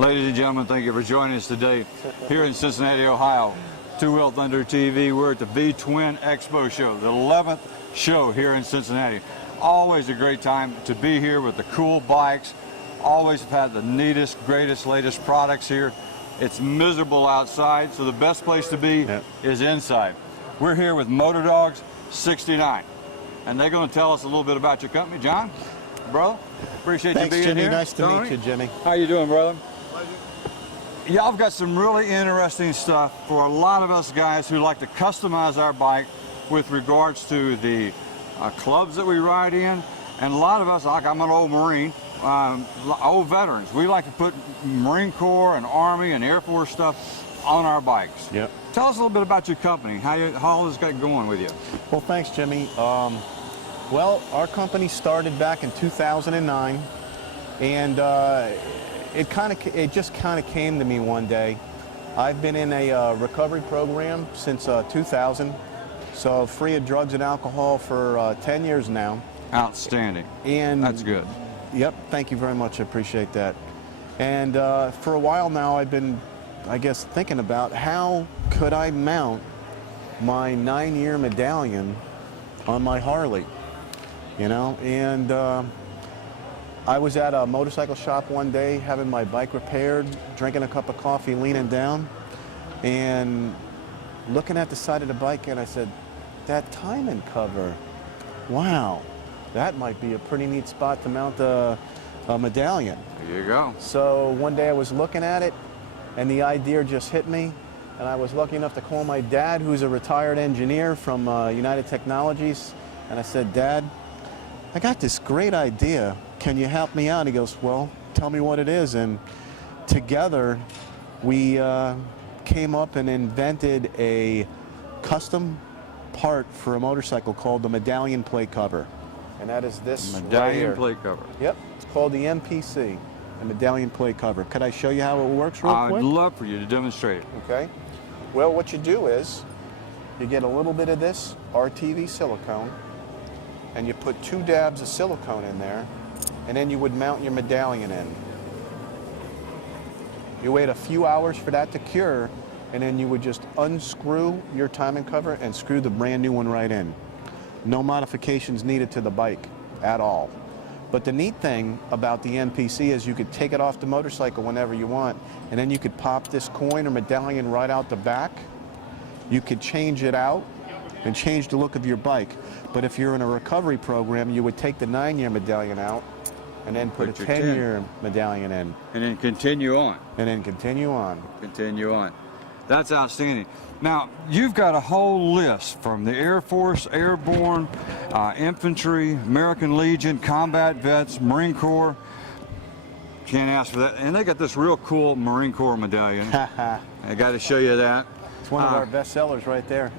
Ladies and gentlemen, thank you for joining us today here in Cincinnati, Ohio. Two Wheel Thunder TV. We're at the V-Twin Expo Show, the 11th show here in Cincinnati. Always a great time to be here with the cool bikes. Always have had the neatest, greatest, latest products here. It's miserable outside, so the best place to be is inside. We're here with MotorDog69, and they're going to tell us a little bit about your company. John, bro, appreciate you being Jimmy. here. Nice to meet you, Jimmy. How you doing, brother? Y'all got some really interesting stuff for a lot of us guys who like to customize our bike with regards to the clubs that we ride in. And a lot of us, like I'm an old Marine, old veterans, we like to put Marine Corps and Army and Air Force stuff on our bikes. Yep. Tell us a little bit about your company, how all this got going with you. Well, thanks, Jimmy. Well, our company started back in 2009, and it just kind of came to me one day. I've been in a recovery program since 2000, so free of drugs and alcohol for 10 years now. Outstanding. And that's good. Yep, thank you very much. I appreciate that. And for a while now, I've been, I guess, thinking about how could I mount my 9-year medallion on my Harley, you know? And I was at a motorcycle shop one day having my bike repaired, drinking a cup of coffee, leaning down, and looking at the side of the bike, and I said, that timing cover, wow, that might be a pretty neat spot to mount a medallion. There you go. So one day I was looking at it, and the idea just hit me, and I was lucky enough to call my dad, who's a retired engineer from United Technologies, and I said, Dad, I got this great idea. Can you help me out? He goes, well, tell me what it is. And together we came up and invented a custom part for a motorcycle called the Medallion Plate Cover. And that is this Medallion Plate Cover. Yep, it's called the MPC, the Medallion Plate Cover. Could I show you how it works real quick? I'd love for you to demonstrate it. Okay. Well, what you do is you get a little bit of this RTV silicone, and you put 2 dabs of silicone in there, and then you would mount your medallion in. You wait a few hours for that to cure, and then you would just unscrew your timing cover and screw the brand new one right in. No modifications needed to the bike at all. But the neat thing about the MPC is you could take it off the motorcycle whenever you want, and then you could pop this coin or medallion right out the back. You could change it out and change the look of your bike. But if you're in a recovery program, you would take the 9-year medallion out and then put a 10-year medallion in. And then continue on. And then continue on. Continue on. That's outstanding. Now, you've got a whole list from the Air Force, Airborne, Infantry, American Legion, Combat Vets, Marine Corps. Can't ask for that. And they got this real cool Marine Corps medallion. I got to show you that. It's one of our best sellers right there.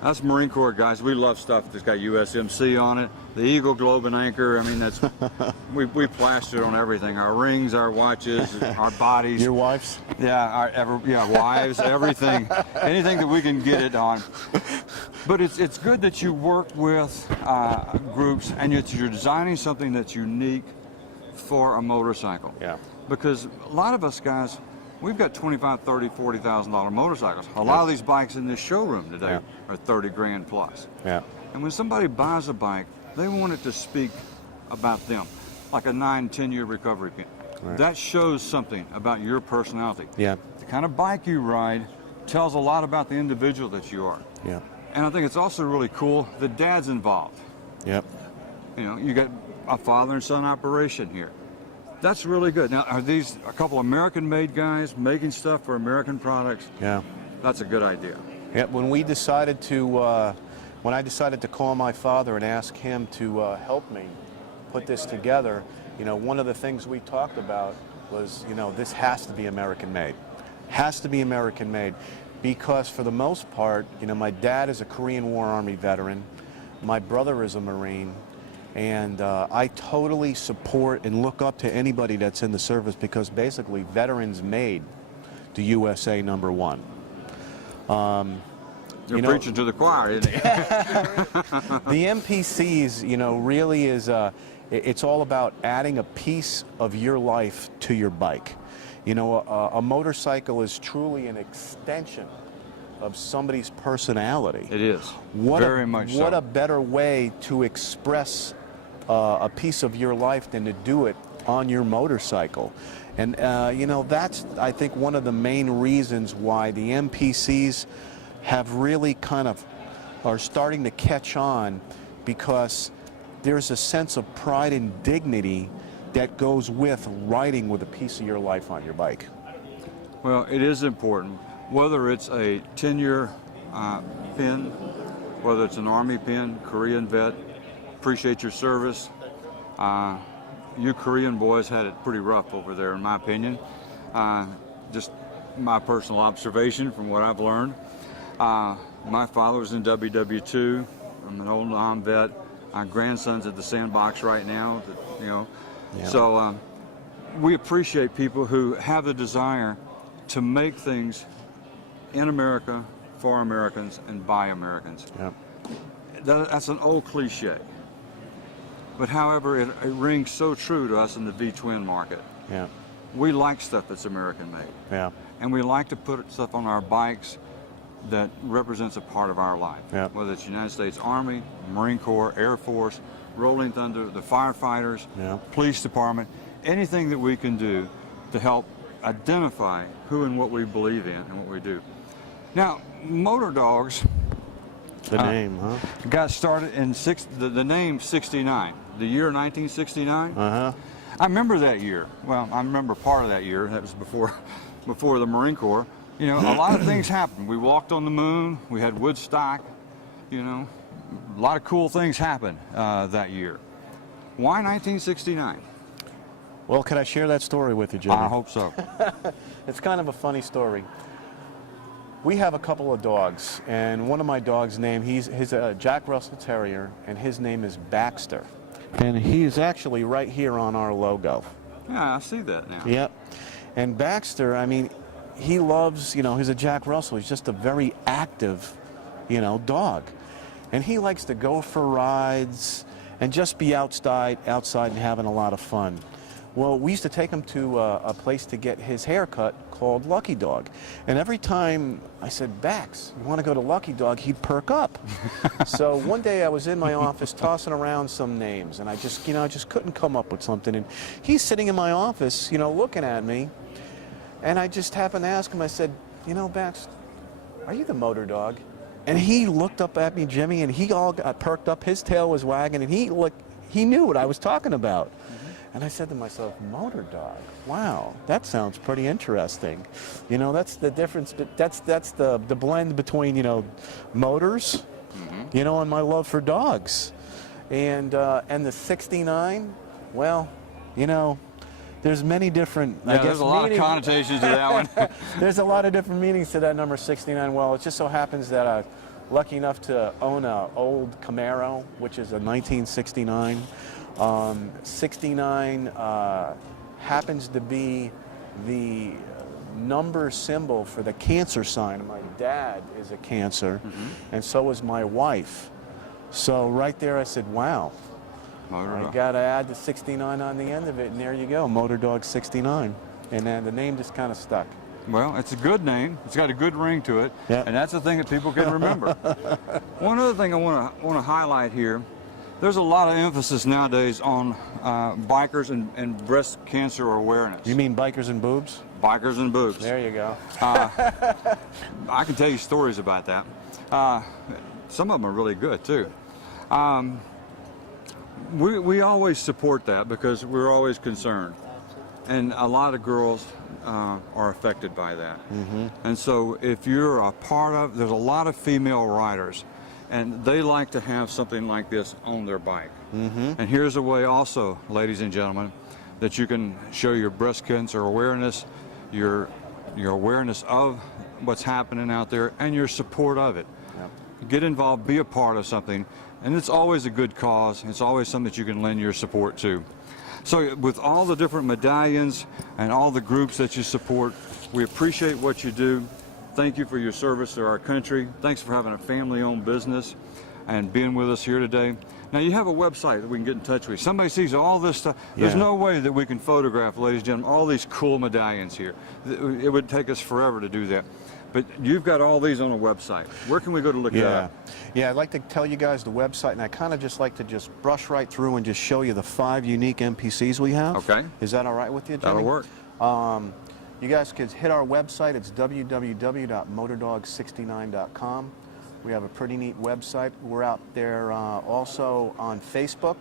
That's Marine Corps guys. We love stuff that's got USMC on it. The Eagle, Globe, and Anchor. I mean, that's we plastered on everything. Our rings, our watches, our bodies. Your wives? Yeah, wives, everything. Anything that we can get it on. But it's good that you work with groups and you're designing something that's unique for a motorcycle. Yeah. Because a lot of us guys, we've got $25,000, $30,000, $40,000 motorcycles. A lot of these bikes in this showroom today are 30 grand plus. Yeah. And when somebody buys a bike, they want it to speak about them, like a 9, 10-year recovery pin. Right. That shows something about your personality. Yeah. The kind of bike you ride tells a lot about the individual that you are. Yeah. And I think it's also really cool that Dad's involved. Yep. You know, you got a father and son operation here. That's really good. Now, are these a couple American-made guys making stuff for American products? Yeah. That's a good idea. Yeah. When we decided to, when I decided to call my father and ask him to help me put this together, you know, one of the things we talked about was, you know, this has to be American-made. Has to be American-made, because for the most part, you know, my dad is a Korean War Army veteran. My brother is a Marine. And I totally support and look up to anybody that's in the service, because basically veterans made the USA #1. You're preaching to the choir, isn't it? The MPCs, you know, really is It's all about adding a piece of your life to your bike. You know, a motorcycle is truly an extension of somebody's personality. It is. Very much so. What a better way to express a piece of your life than to do it on your motorcycle. And you know, that's, I think, one of the main reasons why the MPCs have really kind of are starting to catch on, because there's a sense of pride and dignity that goes with riding with a piece of your life on your bike. Well, it is important, whether it's a 10-year pin, whether it's an Army pin, Korean vet, appreciate your service. You Korean boys had it pretty rough over there, in my opinion. Just my personal observation from what I've learned. My father was in WW2. I'm an old Nam vet. My grandson's at the sandbox right now, you know. Yeah. So we appreciate people who have the desire to make things in America, for Americans, and by Americans. Yep. That's an old cliche. But however, it rings so true to us in the V-twin market. Yeah. We like stuff that's American made. Yeah. And we like to put stuff on our bikes that represents a part of our life. Yep. Whether it's United States Army, Marine Corps, Air Force, Rolling Thunder, the firefighters, Yep. police department, anything that we can do to help identify who and what we believe in and what we do. Now, MotorDogs The name, huh? got started in the name 69, the year 1969. Uh-huh. I remember that year. Well, I remember part of that year. That was before the Marine Corps. You know, a lot of things happened. We walked on the moon. We had Woodstock. You know, a lot of cool things happened that year. Why 1969? Well, can I share that story with you, Jimmy? I hope so. It's kind of a funny story. We have a couple of dogs, and one of my dogs' name, he's a Jack Russell Terrier, and his name is Baxter. And he's actually right here on our logo. Yeah, I see that now. Yep. And Baxter, I mean, he loves, you know, he's a Jack Russell. He's just a very active, you know, dog. And he likes to go for rides and just be outside and having a lot of fun. Well, we used to take him to a place to get his hair cut called Lucky Dog. And every time I said, Bax, you want to go to Lucky Dog, he'd perk up. So one day I was in my office tossing around some names, and I just couldn't come up with something. And he's sitting in my office, you know, looking at me. And I just happened to ask him, I said, you know, Bax, are you the MotorDog? And he looked up at me, Jimmy, and he all got perked up. His tail was wagging, and he knew what I was talking about. And I said to myself, MotorDog, wow, that sounds pretty interesting. You know, that's the difference, that's the blend between, you know, motors, you know, and my love for dogs. And the 69, well, you know, there's many different, Yeah, I guess, there's a lot of connotations to that one. There's a lot of different meanings to that number 69. Well, it just so happens that I'm lucky enough to own an old Camaro, which is a 1969. 69 happens to be the number symbol for the cancer sign. My dad is a Cancer, and so is my wife. So right there I said, wow, I got to add the 69 on the end of it, and there you go, MotorDog69. And then the name just kind of stuck. Well, it's a good name. It's got a good ring to it, and that's the thing that people can remember. One other thing I want to highlight here, there's a lot of emphasis nowadays on bikers and breast cancer awareness. You mean bikers and boobs? Bikers and boobs. There you go. I can tell you stories about that. Some of them are really good, too. We always support that because we're always concerned. And a lot of girls are affected by that. And so if you're a part of, there's a lot of female riders, and they like to have something like this on their bike. And here's a way also, ladies and gentlemen, that you can show your breast cancer awareness, your awareness of what's happening out there, and your support of it. Get involved, be a part of something, and it's always a good cause. It's always something that you can lend your support to. So with all the different medallions and all the groups that you support, we appreciate what you do. Thank you for your service to our country. Thanks for having a family-owned business. and being with us here today. Now, you have a website that we can get in touch with. Somebody sees all this stuff. There's no way that we can photograph, ladies and gentlemen, all these cool medallions here. It would take us forever to do that. But you've got all these on a website. Where can we go to look at that? Yeah, I'd like to tell you guys the website, and I kind of just like to just brush right through and just show you the 5 unique MPCs we have. Okay. Is that all right with you, Jimmy? That'll work. You guys could hit our website. It's www.MotorDog69.com. We have a pretty neat website. We're out there also on Facebook.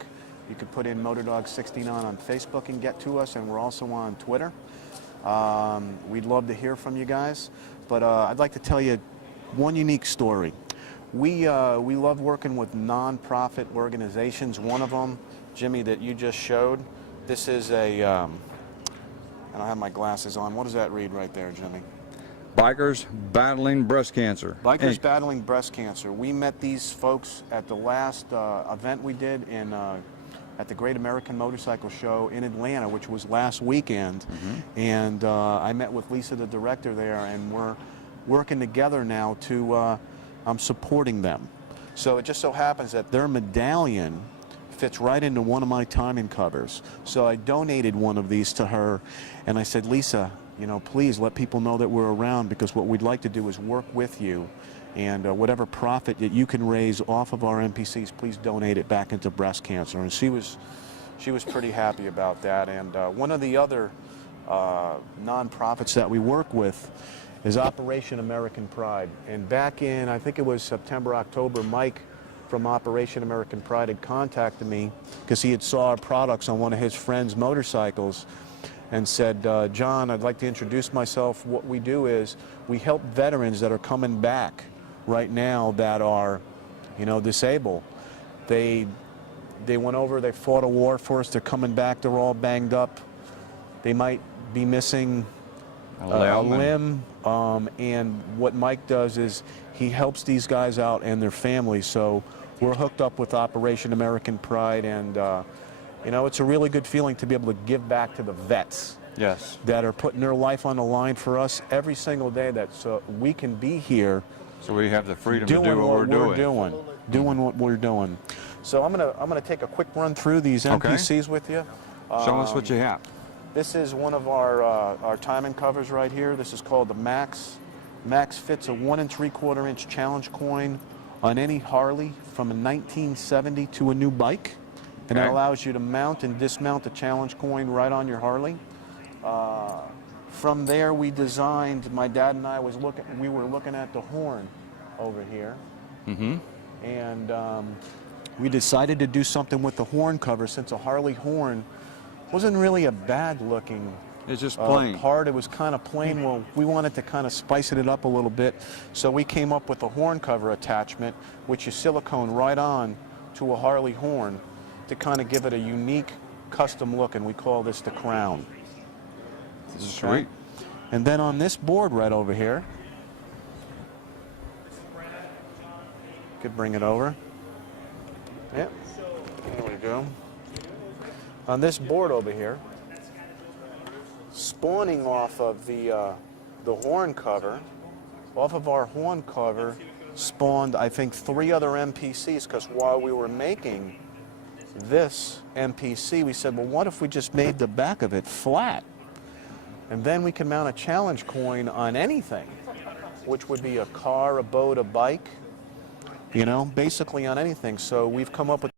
You could put in MotorDog69 on Facebook and get to us, and we're also on Twitter. We'd love to hear from you guys, but I'd like to tell you one unique story. We love working with non-profit organizations. One of them, Jimmy, that you just showed, this is a, I don't have my glasses on. What does that read right there, Jimmy? Bikers Battling Breast Cancer. Bikers Battling Breast Cancer. We met these folks at the last event we did in at the Great American Motorcycle Show in Atlanta, which was last weekend. And I met with Lisa, the director there, and we're working together now to, I'm supporting them. So it just so happens that their medallion fits right into one of my timing covers. So I donated one of these to her, and I said, Lisa, you know, please let people know that we're around, because what we'd like to do is work with you, and whatever profit that you can raise off of our MPCs, please donate it back into breast cancer. And she was pretty happy about that. And one of the other nonprofits that we work with is Operation American Pride. And back in, I think it was September, October, Mike from Operation American Pride had contacted me because he had saw our products on one of his friends' motorcycles, and said, John, I'd like to introduce myself. What we do is we help veterans that are coming back right now that are, you know, disabled. They went over, they fought a war for us, they're coming back, they're all banged up. They might be missing a limb, and what Mike does is he helps these guys out and their families. So we're hooked up with Operation American Pride, and you know, it's a really good feeling to be able to give back to the vets that are putting their life on the line for us every single day, that so we can be here. So we have the freedom to do what we're doing. Doing what we're doing. So I'm gonna take a quick run through these MPCs with you. Show us what you have. This is one of our timing covers right here. This is called the Max. Max fits a 1 3/4 inch challenge coin on any Harley from a 1970 to a new bike. And it allows you to mount and dismount the challenge coin right on your Harley. From there, we designed, my dad and I we were looking at the horn over here. And we decided to do something with the horn cover, since a Harley horn wasn't really a bad looking It's just plain. part. It was kind of plain. Well, we wanted to kind of spice it up a little bit. So we came up with a horn cover attachment, which is silicone right on to a Harley horn, to kind of give it a unique custom look, and we call this the crown. This is sweet. And then on this board right over here, could bring it over. Yep, there we go. On this board over here, spawning off of the horn cover, off of our horn cover, spawned, I think, 3 other MPCs, because while we were making this MPC, we said, well, what if we just made the back of it flat? And then we can mount a challenge coin on anything, which would be a car, a boat, a bike, you know, basically on anything. So we've come up with